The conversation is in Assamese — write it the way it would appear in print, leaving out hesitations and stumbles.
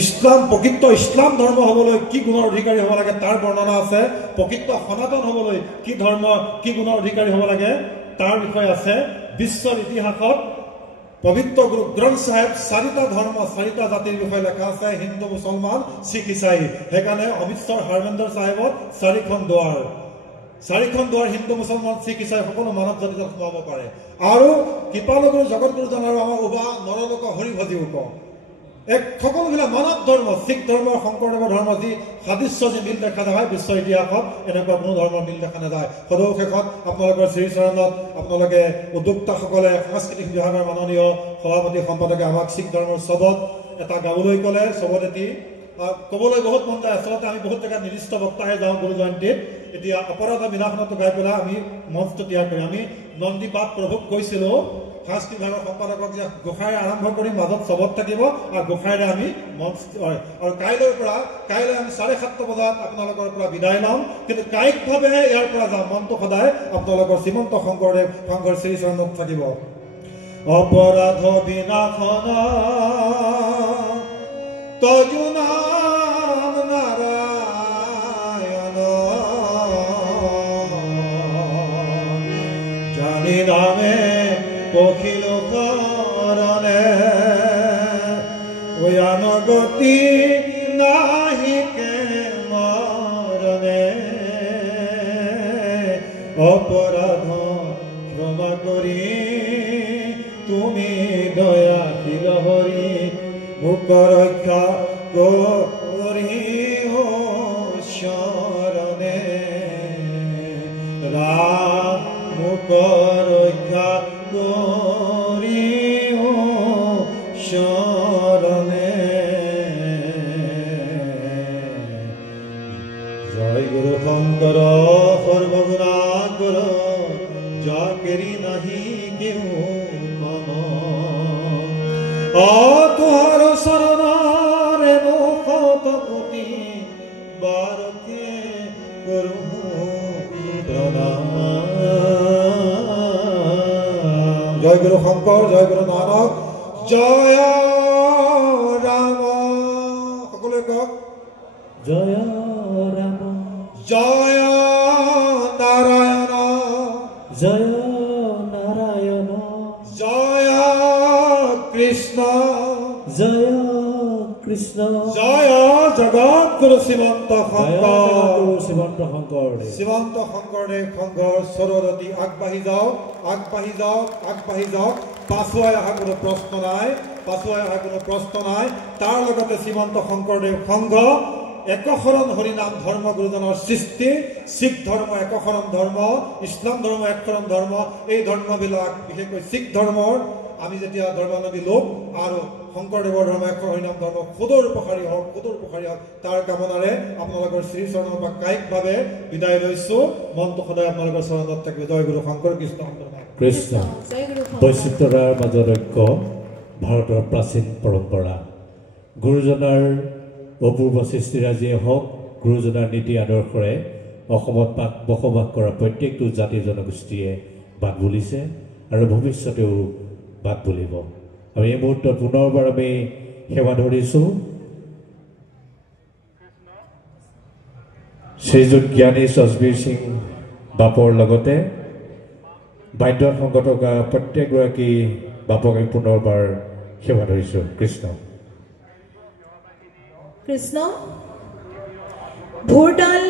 ইছলাম প্ৰকৃত ইছলাম ধৰ্ম হ'বলৈ কি গুণৰ অধিকাৰী হ'ব লাগে তাৰ বৰ্ণনা আছে। প্ৰকৃত সনাতন হ'বলৈ কি ধৰ্ম কি গুণৰ অধিকাৰী হ'ব লাগে তাৰ বিষয়ে আছে। বিশ্বৰ ইতিহাসত পবিত্ৰ গুৰু গ্ৰন্থ চাহেব চাৰিটা ধৰ্ম চাৰিটা জাতিৰ বিষয়ে লেখা আছে, হিন্দু মুছলমান শিখ ইছাই। সেইকাৰণে অমৃতসৰ হাৰমন্দিৰ চাহেবত চাৰিখন দুৱাৰ হিন্দু মুছলমান শিখ ইছাই সকলো মানৱ জাতি তাত সোমাব পাৰে। আৰু কৃপালগুৰু জগতগুৰুজন আৰু আমাৰ উবা নৰলোক হৰিভজিও কওঁ এক সকলোবিলাক মানৱ ধৰ্ম শিখ ধৰ্ম শংকৰদেৱৰ ধৰ্ম যি সাদৃশ্য যি মিল দেখা যায় বিশ্বৰ ইতিহাসত এনেকুৱা কোনো ধৰ্মৰ মিল দেখা নাযায়। সদৌ শেষত আপোনালোকৰ শ্ৰীচৰণত আপোনালোকে উদ্যোক্তাসকলে সাংস্কৃতিক বিভাগৰ মাননীয় সভাপতি সম্পাদকে আমাক শিখ ধৰ্মৰ চবত এটা গাবলৈ ক'লে। চবত এটি ক'বলৈ বহুত মন যায়। আচলতে আমি বহুত জেগাত নিৰ্দিষ্ট বক্তাহে যাওঁ গুৰু জয়ন্তীত। এতিয়া অপৰাধ বিনাশনতো গাই পেলাই আমি মঞ্চটো ত্যাগ কৰি আমি নন্দীপাত প্ৰভুক কৈছিলোঁ সাংস্কৃতিক বিভাগৰ সম্পাদকক যে গোসাঁইৰে আৰম্ভ কৰি মাজত চবত থাকিব আৰু গোসাঁইৰে আমি মঞ্চ আৰু কাইলৈ আমি 7:30 বজাত আপোনালোকৰ পৰা বিদায় ল'ম, কিন্তু কায়িকভাৱেহে ইয়াৰ পৰা যাম। মনটো সদায় আপোনালোকৰ শ্ৰীমন্ত শংকৰদেৱ সংঘৰ শ্ৰীচৰণত থাকিব। অপৰাধ বিনাশন তজুনা নাৰায়ণ জানি নামে পখিল করণে ওয়ানগতি নাহিকে মরণে অপরাধ ক্ষমা করি তুমি দয়াশীল হরি মুখ রক্ষা করি ও শরণে রাম মুখ রক্ষা করি ও শরণে। জয় গুরু শংকৰ সৰ্বগুণাকৰ যাকেৰি নাহি কেউ মম তোহাৰ শৰণৰে মুখতপতি বাৰকে কৰো প্ৰণাম। জয় গুৰু শংকৰ জয় গুৰু নানক জয় ৰাম। সকলোৱে কওক জয় ৰাম জয় নাৰায়ণ জয় নাৰায়ণ জয় কৃষ্ণ জয় কৃষ্ণ জয় জগত গুৰু শ্ৰীমন্ত শংকৰ শ্ৰীমন্ত শংকৰদেৱ সংঘৰ সৰলতি আগবাঢ়ি যাওক। পাছুৱাই অহা কোনো প্ৰশ্ন নাই। তাৰ লগতে শ্ৰীমন্ত শংকৰদেৱ সংঘ একশৰণ হৰিনাম ধৰ্ম গুৰুজনৰ সৃষ্টি। শিখ ধৰ্ম একশৰণ ধৰ্ম, ইছলাম ধৰ্ম একশৰণ ধৰ্ম। এই ধৰ্মবিলাক বিশেষকৈ শিখ ধৰ্মৰ আমি যেতিয়া ধৰ্মাৱলম্বী লোক আৰু শংকৰদেৱৰ ধৰ্ম একশৰণ হৰিনাম ধৰ্ম সুদূৰ প্ৰসাৰী হওক তাৰ কামনাৰে আপোনালোকৰ শ্ৰীচৰণৰ পৰা কায়িকভাৱে বিদায় লৈছো। মনটো সদায় আপোনালোকৰ চৰণত থাকিব। জয় গুৰু শংকৰ কৃষ্ণ কৃষ্ণ। বৈচিত্ৰ্যৰ মাজত ঐক্য ভাৰতৰ প্ৰাচীন পৰম্পৰা। গুৰুজনাৰ অপূৰ্ব সৃষ্টিৰাজিয়ে হওক, গুৰুজনাৰ নীতি আদৰ্শৰে অসমত বসবাস কৰা প্ৰত্যেকটো জাতি জনগোষ্ঠীয়ে বাট বুলিছে আৰু ভৱিষ্যতেও বাট বুলিব। আৰু এই মুহূৰ্তত পুনৰবাৰ আমি সেৱা ধৰিছোঁ শ্ৰীযুত জ্ঞানী চজবীৰ সিং বাপৰ লগতে বাদ্যত সংগত থকা প্ৰত্যেকগৰাকী বাপক আমি পুনৰবাৰ সেৱা ধৰিছোঁ। কৃষ্ণ কৃষ্ণ ভোৰতাল